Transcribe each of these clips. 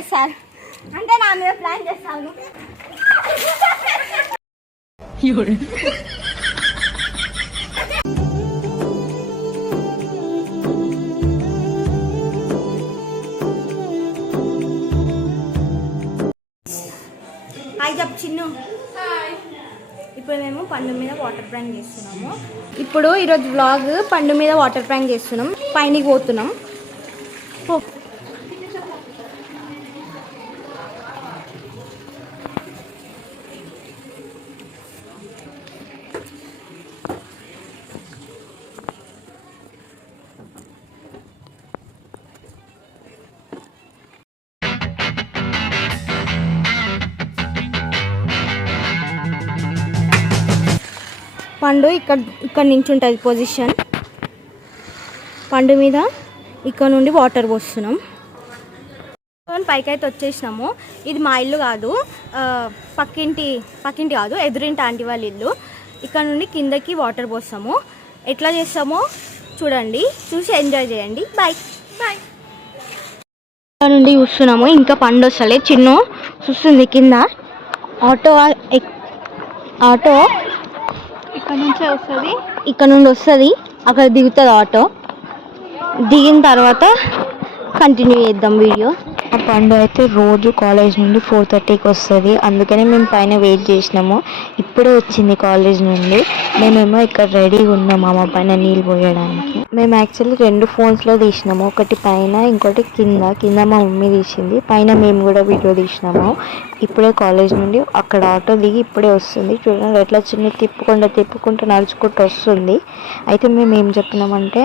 Sir అంటే నా మీద ప్లాన్ చేస్తాను. హాయ్ చెప్పు చిన్ను. ఇప్పుడు మేము పండు మీద వాటర్ ప్రాంక్ చేస్తున్నాము. ఇప్పుడు ఈరోజు వ్లాగ్ పండు మీద వాటర్ ప్రాంక్ చేస్తున్నాం. పైనకి పోతున్నాం. పండు ఇక్కడ నుంచి ఉంటుంది పొజిషన్. పండు మీద ఇక్కడ నుండి వాటర్ పోస్తున్నాం. పైకి అయితే వచ్చేసినాము. ఇది మా ఇల్లు కాదు, పక్కింటి కాదు, ఎదురింటి ఆంటీ వాళ్ళ ఇల్లు. ఇక్కడ నుండి కిందకి వాటర్ పోస్తాము. ఎట్లా చేస్తామో చూడండి, చూసి ఎంజాయ్ చేయండి. Bye bye. ఇక్కడ నుండి చూస్తున్నాము, ఇంకా పండు వస్తలే. చిన్ను చూస్తుంది కింద. ఆటో ఇక్కడ నుండి వస్తుంది, అక్కడ దిగుతుంది ఆటో. దిగిన తర్వాత కంటిన్యూ చేద్దాం వీడియో. ఆ పండు అయితే రోజు కాలేజ్ నుండి 4:30కి వస్తుంది, అందుకనే మేము పైన వెయిట్ చేసినాము. ఇప్పుడే వచ్చింది కాలేజ్ నుండి. మేమేమో ఇక్కడ రెడీగా ఉన్నాము అమ్మ పైన నీళ్ళు పోయడానికి. మేము యాక్చువల్లీ 2 ఫోన్స్లో తీసినాము, ఒకటి పైన ఇంకోటి కింద మా మమ్మీ తీసింది, పైన మేము కూడా వీడియో తీసినాము. ఇప్పుడే కాలేజ్ నుండి అక్కడ ఆటో దిగి ఇప్పుడే వస్తుంది. చూడండి ఎట్లా చిన్న తిప్పుకుంటూ నడుచుకుంటూ వస్తుంది. అయితే మేము ఏం చెప్పినామంటే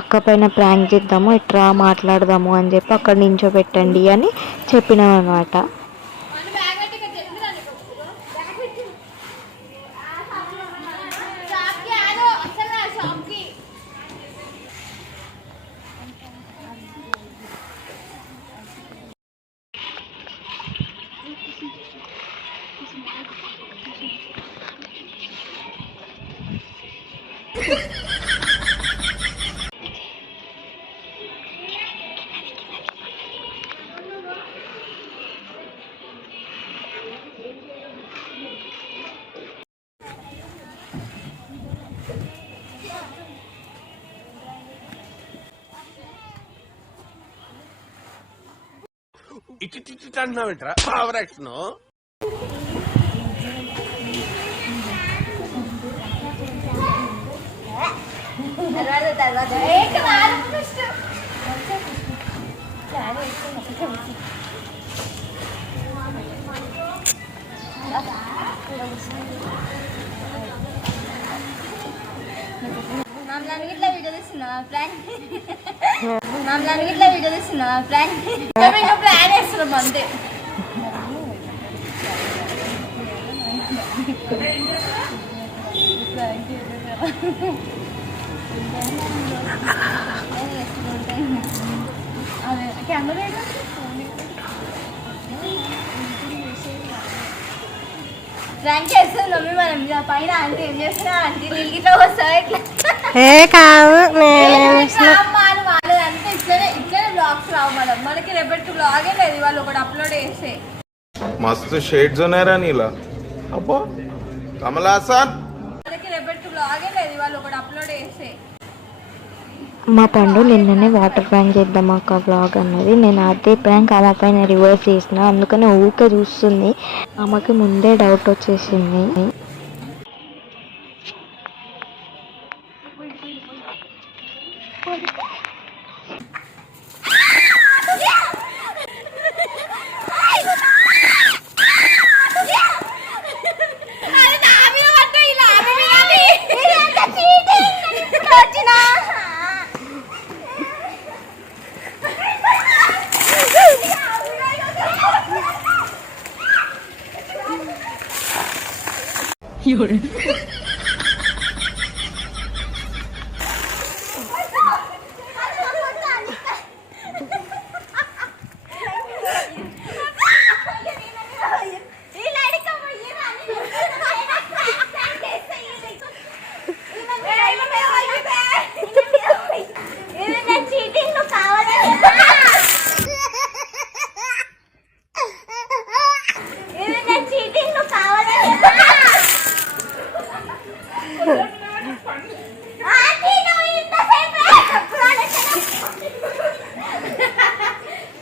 అక్క పైన ప్రాంక్ చేద్దాము, ఇట్లా మాట్లాడదాము అని చెప్పి అక్కడ నించోబెట్టండి అని చెప్పినాం అనమాట. ఇటు అంటున్నావేంట్రా ఓవర్ యాక్షన్. ఇట్లా వీడియో తీస్తున్నావా ప్లాన్ ప్లాన్ చేస్తున్నాం అంతే. అదే కెమెరా ప్రాంక్ చేస్తుంది మమ్మీ. మనం పైన ఆంటీ ఏం చేస్తున్నా, ఆంటీ నీళ్ళు ఇట్లా వస్తాయి ఇట్లా కాదు అంతే. ఇట్లనే బ్లాగ్స్ రావు మనం. మనకి రేపటి బ్లాగే లేదు, వాళ్ళు ఒకటి అప్లోడ్ చేస్తే. మస్తు షేడ్స్ ఉన్నాయరా నీలా. అబ్బో కమలాసన్. మనకి రేపటి బ్లాగే లేదు, వాళ్ళు ఒకటి అప్లోడ్ చేస్తే. మా పండు నిన్ననే వాటర్ ప్రాంక్ చేద్దాం అక్క వ్లాగ్ అన్నది. నేను అదే ప్రాంక్ అలా పైన రివర్స్ చేసిన, అందుకని ఊరికే చూస్తుంది. ఆమెకి ముందే డౌట్ వచ్చేసింది.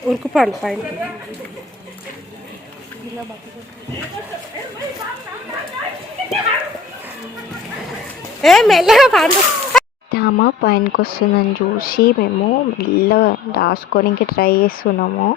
ఉరుకుపాడు పైన ఏ మెల్లగా పాడు. ఆమె పైనకి వస్తుందని చూసి మేము మెల్లగా దాచుకోనికి ట్రై చేస్తున్నాము.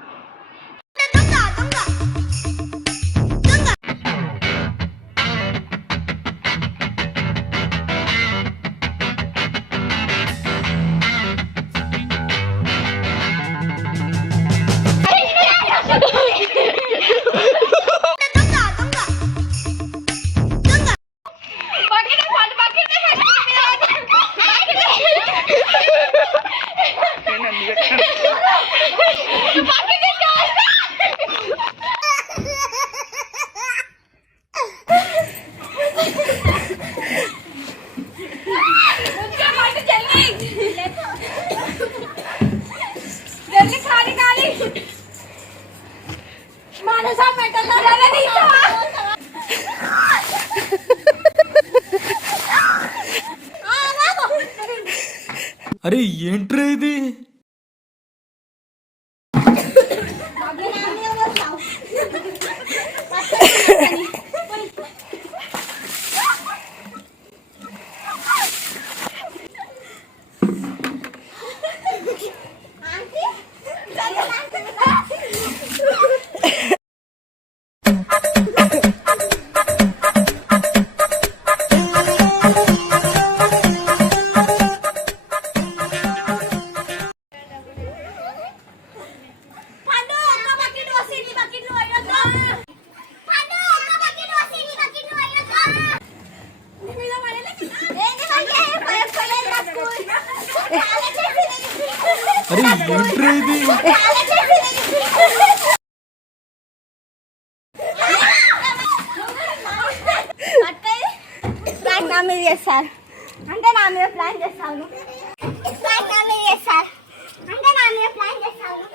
అరే ఏంట్రా ఇది? అరే ఏంట్రా ఇది? నా మీద చేస్తారు అంటే నా మీద ప్లాన్ చేస్తాను. నా మీద చేస్తారు అంటే నా మీద ప్లాన్ చేస్తాను.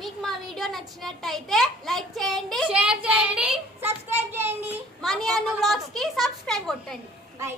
మీకు మా వీడియో నచ్చినట్టయితే లైక్ చేయండి, షేర్ చేయండి, సబ్స్క్రైబ్ చేయండి. మనీ అను వ్లాగ్స్ కి సబ్స్క్రైబ్ కొట్టండి. బై.